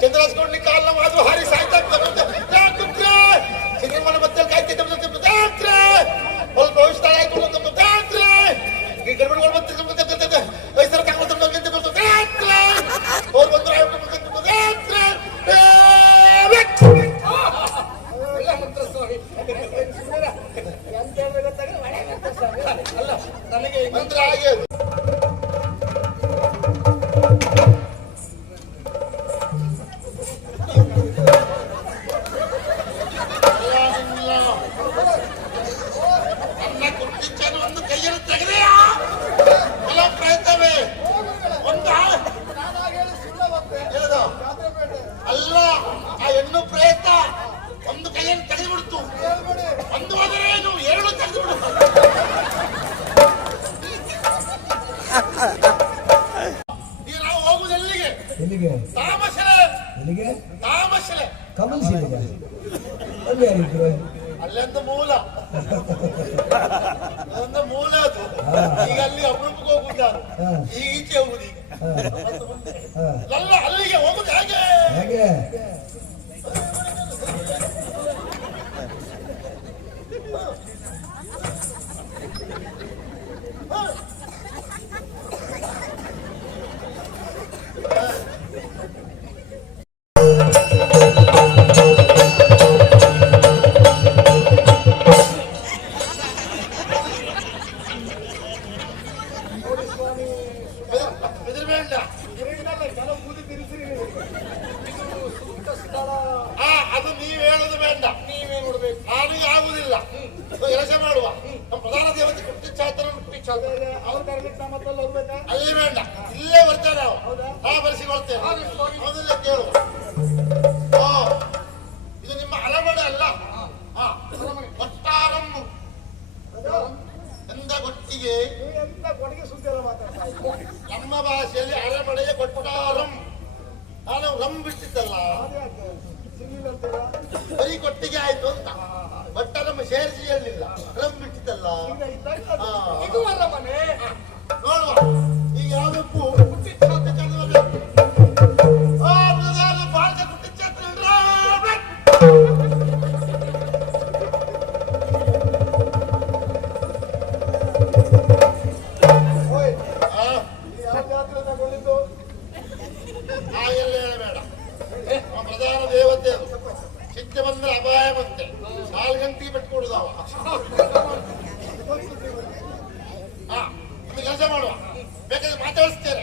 ಚಂದ್ರಾಸ್ಕೊಂಡ್ಲಿ ಕಾಲ ಅದು ಹಾರಿ ಸಾಯ್ತಾ ಸಿನಿಮಾ ಬತ್ತಲ್ಲಿ ಕಾಯ್ತಿದ್ದ ಸ್ವಲ್ಪ ಭವಿಷ್ಯ ಆಯ್ತು ಈ ಗರ್ಭಗಳು ಬರ್ತಿದ್ದ ವಯಸ್ಸರ ಅವ್ರು ಬಂದ್ರು ಅಲ್ಲ ನನಗೆ ಮಂತ್ರ ಹಾಗೆ ಅಲ್ಲ ಆ ಹೆಣ್ಣು ಪ್ರಯತ್ನ ಒಂದು ಕೈಯನ್ನು ತೆಗೆದುಬಿಡ್ತು ಒಂದು ಹೋದರೇನು ಎರಡು ತೆಗೆದುಬಿಡುತ್ತೆ ಈಗ ನಾವು ಹೋಗುದು ಎಲ್ಲಿಗೆ ತಾಮಶಲೆ ಅಲ್ಲೊಂದು ಮೂಲ ಅದೊಂದು ಮೂಲ ಅದು ಈಗ ಅಲ್ಲಿ ಅಪರೂಪಕ್ಕೆ ಹೋಗುದಾರು ಈಗ ಈಚೆ ಹೋಗುದು ಈಗ ಅಲ್ಲ ಅಲ್ಲಿಗೆ ಹೋಗುದು ಹೇಗೆ ಅದು ನೀವ್ ಹೇಳೋದು ಬೇಡ, ನೀವೇ ನೋಡ್ಬೇಕು. ನಾನೀಗ ಆಗುದಿಲ್ಲ. ಕೆಲಸ ಮಾಡುವ ನಮ್ಮ ಪ್ರಧಾನ ದೇವತೆ ಅಲ್ಲಿ ಬೇಡ, ಇಲ್ಲೇ ಬರ್ತೇವೆ ನಾವು. ನಾ ಬರೆಸಿಕೊಳ್ತೇವೆ. ಅದನ್ನೇ ಕೇಳುವ. ಇದು ನಿಮ್ಮ ಅರಮನೆ ಅಲ್ಲ. ಕೊಟ್ಟಾರಮ್ಮ ಎಂದ ಗೊಟ್ಟಿಗೆ ನಮ್ಮ ಭಾಷೆಯಲ್ಲಿ ಅರಮನೆಯ ಕೊಟ್ಟಾರಂ. ನಾನು ರಮ್ ಬಿಟ್ಟಿದ್ದಲ್ಲ, ಬರೀ ಕೊಟ್ಟಿಗೆ ಆಯ್ತು ಅಂತ. ಬಟ್ಟ ನಮ್ಮ ಸೇರಿಸಿ ಹೇಳಲಿಲ್ಲ, ರಮ್ ಬಿಟ್ಟಿದ್ದಲ್ಲ. ನೋಡುವ ಈಗ ಯಾವ್ದಕ್ಕೂ ಪ್ರಧಾನ ದೇವತೆ ಅದು. ಸಿಕ್ಕ ಬಂದ್ರೆ ಅಪಾಯ ಮತ್ತೆ ಸಾಲ್ಗಂಟಿ ಬಿಟ್ಕೊಡುದವ. ಕೆಲಸ ಮಾಡುವ, ಬೇಕಾದ್ರೆ ಮಾತಾಡಿಸ್ತೇನೆ.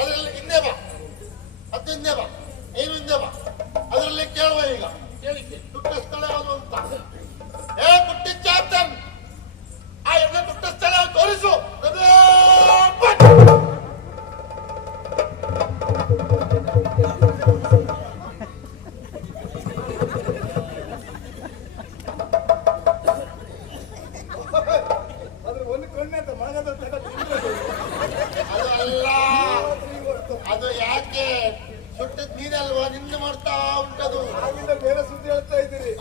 ಅದರಲ್ಲಿ ಹಿಂದೆ ಬಾ, ಮತ್ತೆ ಹಿಂದೆ ಬಾ, ನೀನು ಹಿಂದೆ ಬಾ. ಅದರಲ್ಲಿ ಕೇಳುವ ಈಗ ದುಡ್ಡ ಸ್ಥಳ ಯಾವುದು ಅಂತ. ಕುಟ್ಟಿ ಚಾತನ್, ಆ ಎಲ್ಲ ದುಡ್ಡ ಸ್ಥಳ ತೋರಿಸು. ಅದು ಅಲ್ಲ, ಅದು ಯಾಕೆ ಸುಟ್ಟದ್ ನೀನಲ್ವಾ, ನಿಂದು ಮಾಡ್ತಾ ಉಂಟದು. ಬೇರೆ ಸುದ್ದಿ ಹೇಳ್ತಾ ಇದ್ದೀರಿ.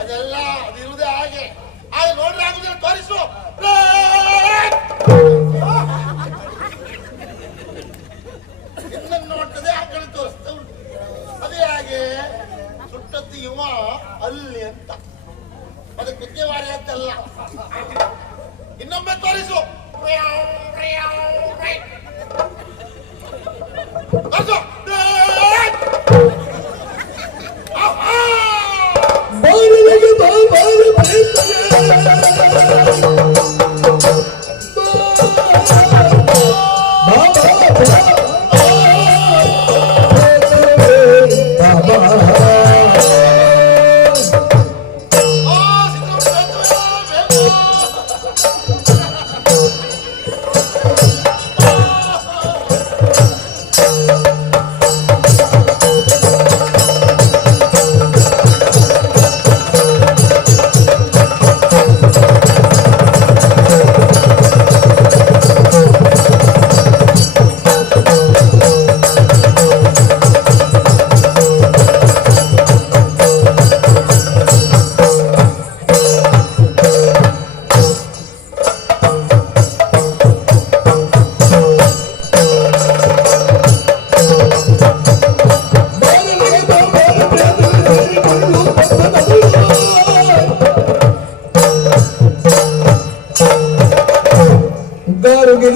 ಅದೆಲ್ಲ ಅದಿರುವುದೇ ಹಾಗೆ. ಹಾಗೆ ನೋಡ್ರೆ ಆಗುದಿಲ್ಲ, ತೋರಿಸು. ಇನ್ನನ್ನು ನೋಡ್ತದೆ, ಆ ಕಡೆ ತೋರಿಸ್ತಾ ಉಂಟು. ಅದೇ ಹಾಗೆ ಸುಟ್ಟದ್ದು ಇವ ಅಲ್ಲಿ ಅಂತ, ಅದು ಕುದ್ದೆವಾರಿ ಅಂತಲ್ಲ. ಇನ್ನೊಮ್ಮೆ ತೋರಿಸು.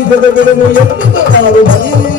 ಆಯುಧದ ಬಿಡನು ಎನ್ನುತ್ತ ತಾನು ಮನೆಯಲ್ಲಿ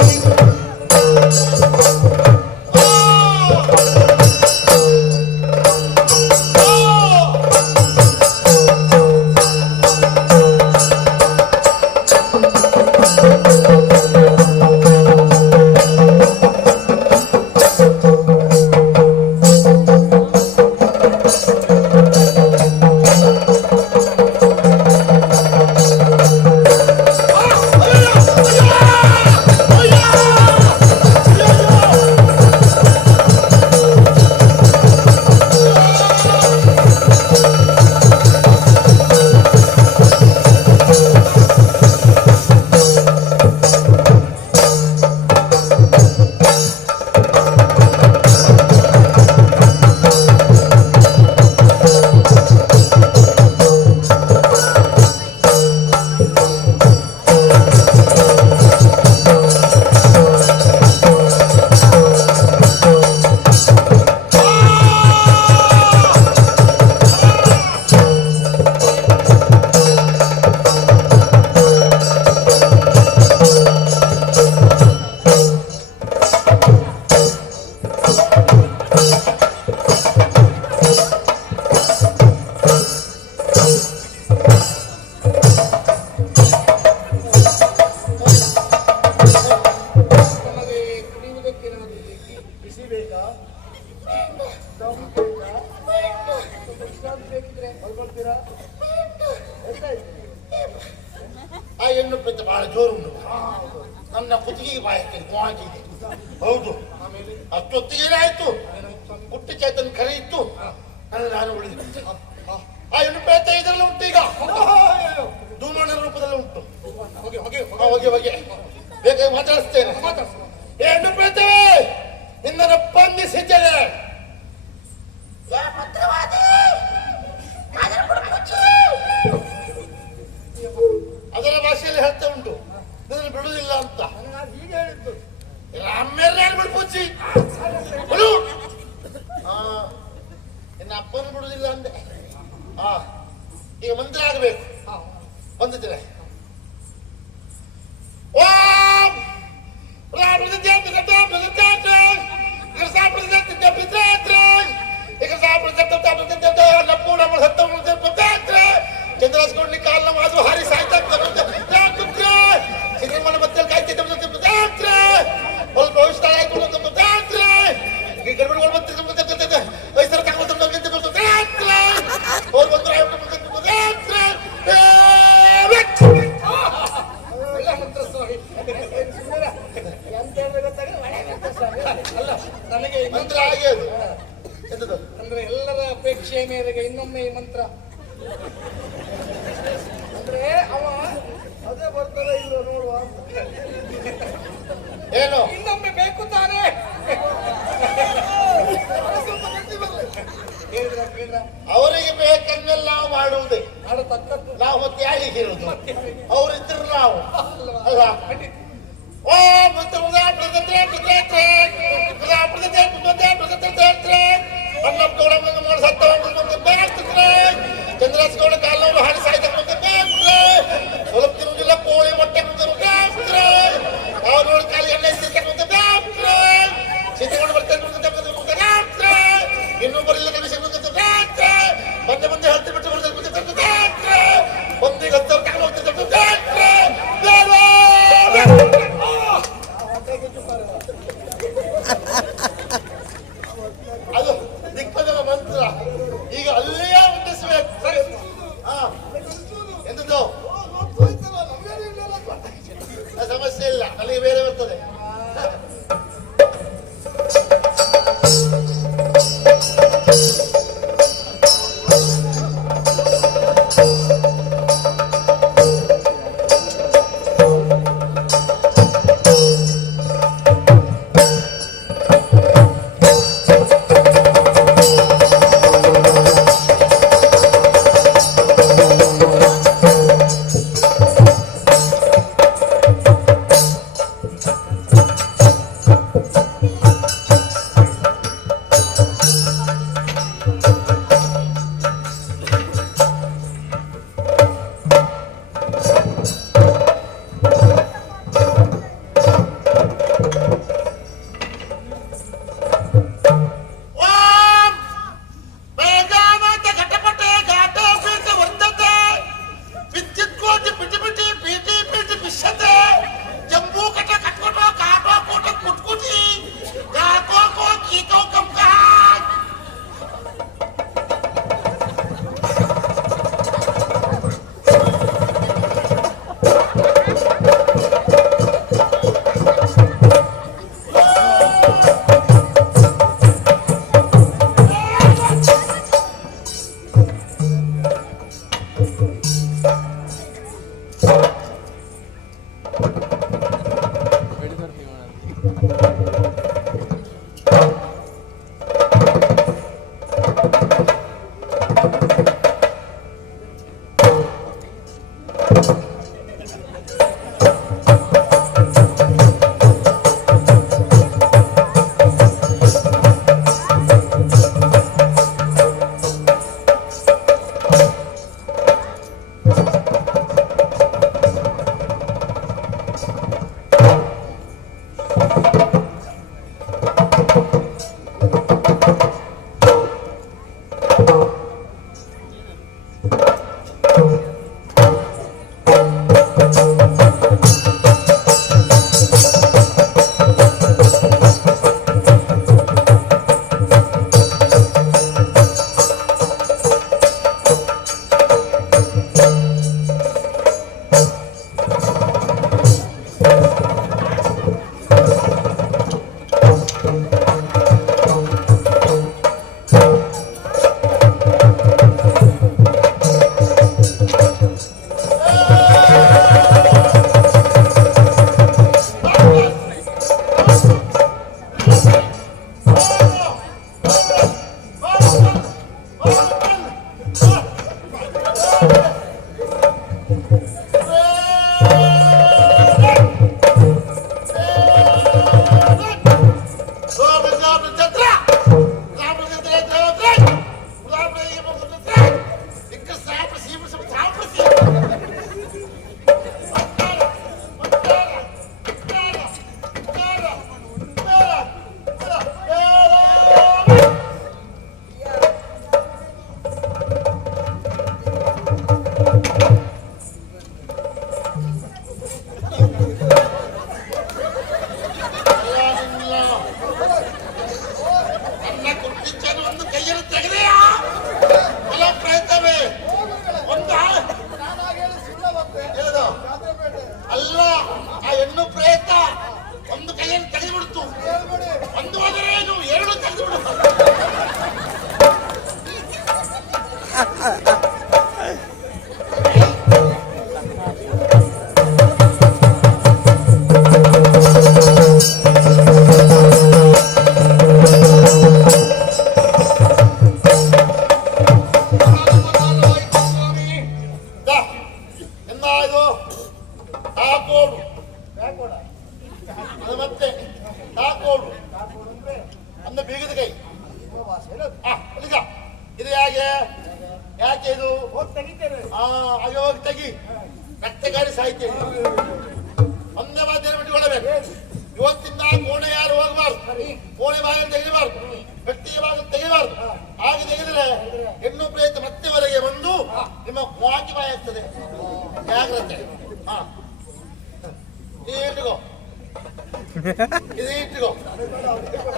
ಆ ಹೆಣ್ಣು ಪೆತ್ತ ಬಹಳ ಜೋರು ಉಂಟು. ನನ್ನ ಕುತ್ತಿಗೆಗೆ ಬಾಯಕ್ಕೆ ಗೋವಾಗಿದೆ. ಹೌದು, ಅಷ್ಟೊತ್ತಿಗೆ ಏನಾಯ್ತು, ಪುಟ್ಟ ಚೇತನ್ ಕರೆ ಇತ್ತು, ನಾನು ಉಳಿದಿದ್ದೆ. ಆ ಹೆಣ್ಣು ಪೆತ್ತ ಇದರಲ್ಲಿ ಉಂಟು, ಈಗ ಧೂಮಣ್ಣ ರೂಪದಲ್ಲಿ ಉಂಟು. ಹೊಗೆ ಬೇಕಾಗಿ ಮಾತಾಡಿಸ್ತೇನೆ. ಹೆಣ್ಣು ಪೆತ್ತವೇ, ನಿನ್ನನ್ನು ಬಂಧಿಸಿದ್ದೇನೆ. ಅದರ ಭಾಷೆಯಲ್ಲಿ ಹೇಳ್ತಾ ಉಂಟು, ಇದನ್ನು ಬಿಡುವುದಿಲ್ಲ ಅಂತ. ಪೂಜಿ ನಿನ್ನ ಅಪ್ಪನು ಬಿಡುವುದಿಲ್ಲ ಅಂದೆ. ಈಗ ಮಂತ್ರ ಆಗಬೇಕು. ಬಂದಿದ್ದೇನೆ. ಚಂದ್ರಾಸ್ಕೊಂಡು ಕಾಲ ಮಾದು ಹಾರಿ ಸಾಯ್ತಾ ಸಿನಿಮಾನ ಮತ್ತೆ ಕಾಯ್ತಿದ್ದ ಸ್ವಲ್ಪ ಭವಿಷ್ಯ ಆಯ್ತು ಗಡ್ಬಡ್ಗಳು ಬರ್ತಿದ್ದ ವಯಸ್ಸರ ಅವ್ರು ಬಂದ್ರೆ ನನಗೆ ಮಂತ್ರ ಹಾಗೆ ಅದು ಎಂತದ್ದು ಅಂದ್ರೆ ಎಲ್ಲರ ಅಪೇಕ್ಷೆಯ ಮೇರೆಗೆ ಇನ್ನೊಮ್ಮೆ ಈ ಮಂತ್ರ ಅಂದ್ರೆ ಅವ ಅದೇ ಬರ್ತಾರ ಇಲ್ಲೋ ನೋಡುವ ಏನು ಇನ್ನೊಮ್ಮೆ ಬೇಕು ತಾನೇ ಅವರಿಗೆ ಬೇಕನ್ನೆಲ್ಲ ನಾವು ಮಾಡುವುದೇ ನಾವು ಮತ್ತೆ ಯಾರಿಗೆ ಇರುವುದು ಅವರಿದ್ರು ನಾವು ಅಲ್ಲ ಓ ಚಂದ್ರಾಸ್ಗೌಡ ಕಾಲವರು ಹಾಡಿ ಸಾಯ್ತಾರೆ ಸ್ವಲ್ಪ ತಿರುಗಿಲ್ಲ ಕೋಳಿ ಮೊಟ್ಟೆ ಅವ್ರು ನೋಡಿ ಕಾಲಿ ಎಣ್ಣೆ ಸಿದ್ಧಗೊಂಡು ಬರ್ತಾರೆ ಇನ್ನೂ ಬರಲಿಲ್ಲ ಗಣೇಶ ಬಂದೆ ಬಂದೆ ಹತ್ತಿ ಬಿಟ್ಟು ಒಂದಿಗೆ 10 ತಗೊಂಡು ಹೋಗ್ತಿದ್ದಾರೆ. ಅದು ದಿಕ್ಕಜಲ ಮಂತ್ರ. ಈಗ ಅಲ್ಲಿಯೇ ಉಂಟಿಸಬೇಕು. ಎಂತದ್ದು ಸಮಸ್ಯೆ ಇಲ್ಲ, ಅಲ್ಲಿಗೆ ಬೇರೆ ಬರ್ತದೆ.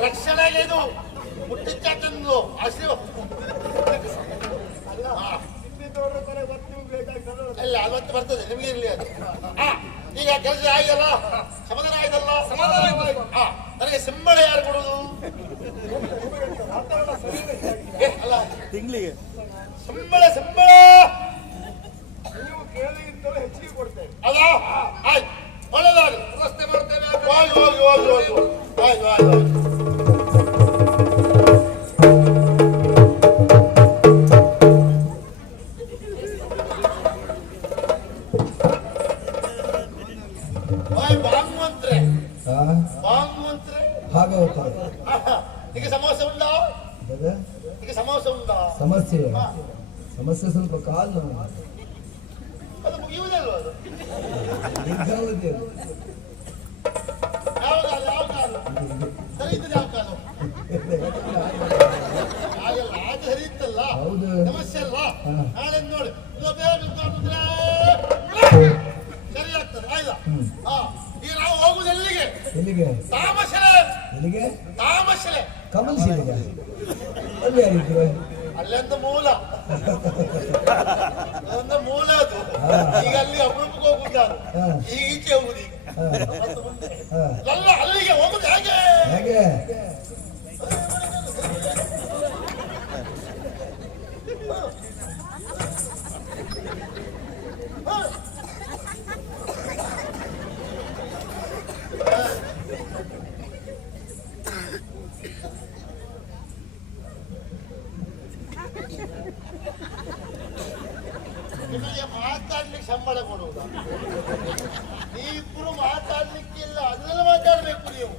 ರಕ್ಷಣೆಗೆ ಇದು ಮುಟ್ಟಿಚಾಟನ್ನು ಹಸಿರು ಅಲ್ಲ ಅವತ್ತು ಬರ್ತದೆ ನಿಮಗೆ ಇರ್ಲಿ ಅದು. ಈಗ ಕೆಲಸ ಆಯ್ತಲ್ಲ, ಸಮಾಧಾನ ಆಯ್ತಲ್ಲ, ನನಗೆ ಸಿಂಬಳ ಯಾರು ಕೊಡುದು? ಅಲ್ಲ ತಿಂಗಳಿಗೆ ಸಿಂಬಳ ಸಿಂಬಳ ಹೆಚ್ಚಿಗೆ ಕೊಡ್ತೇವೆ. ಅಲ್ಲ ಆಯ್ತು, ಒಳ್ಳೆದಾಗಲಿ, ವ್ಯವಸ್ಥೆ ಮಾಡ್ತೇವೆ. ಹೋಗಿ ಹೋಗಿ ಹೋಗಿ ಹೋಗಿ ಆಯ್ತು ಆಯ್ತು ಆಯ್ತು. ಭಾಗವತ ಈಗ ಸಮಸ್ಯೆ ಉಂಟಾ? ಈಗ ಸಮಸ್ಯೆ ಉಂಟಾ? ಸಮಸ್ಯೆ ಸಮಸ್ಯೆ ಸ್ವಲ್ಪ ಕಾಲು ನೋವು. ಅದು ಮುಗಿಯುವುದಲ್ವ? ಅದು ದೀರ್ಘಾವಧಿ ಅದು. ಯಾವ ಕಾಲ ಯಾವ ಕಾಲ ಸರಿ ಇದ್ದದ್ದು? ಯಾವ ಕಾಲ ಹಾಗೆಲ್ಲ ಆಗ ಸರಿ ಇತ್ತಲ್ಲ, ಹೌದು. ಸಮಸ್ಯೆ ಅಲ್ಲ. ನಾಳೆ ನೋಡಿ ಸರಿ ಆಗ್ತದೆ. ಆಯ್ತಾ? ಈಗ ನಾವು ಹೋಗುದು ಎಲ್ಲಿಗೆ? ಎಲ್ಲಿಗೆ? ತಾಮಸಲೆ. ಎಲ್ಲಿಗೆ? ತಾಮಸಲೆ. ಕಮಲ್ ಶಿಲೆಗೆ ಅಲ್ಲಿ ಯಾರಿದ್ರು? ಅಲ್ಲೊಂದು ಮೂಲ, ಅದೊಂದು ಮೂಲ ಅದು. ಈಗ ಅಲ್ಲಿ ಅಪರೂಪಕ್ಕೆ ಹೋಗುದು ನಾನು, ಈಗ ಈಚೆ ಹೋಗುದು. ಈಗ ಅಲ್ಲ, ಅಲ್ಲಿಗೆ ಹೋಗುದು ಹೇಗೆ? ಹೇಗೆ? ಹ. ನಿಮಗೆ ಮಾತಾಡ್ಲಿಕ್ಕೆ ಸಂಬಳ ಕೊಡುವುದ? ನೀವಿಬ್ರು ಮಾತಾಡ್ಲಿಕ್ಕಿಲ್ಲ, ಅದನ್ನೆಲ್ಲ ಮಾತಾಡ್ಬೇಕು ನೀವು.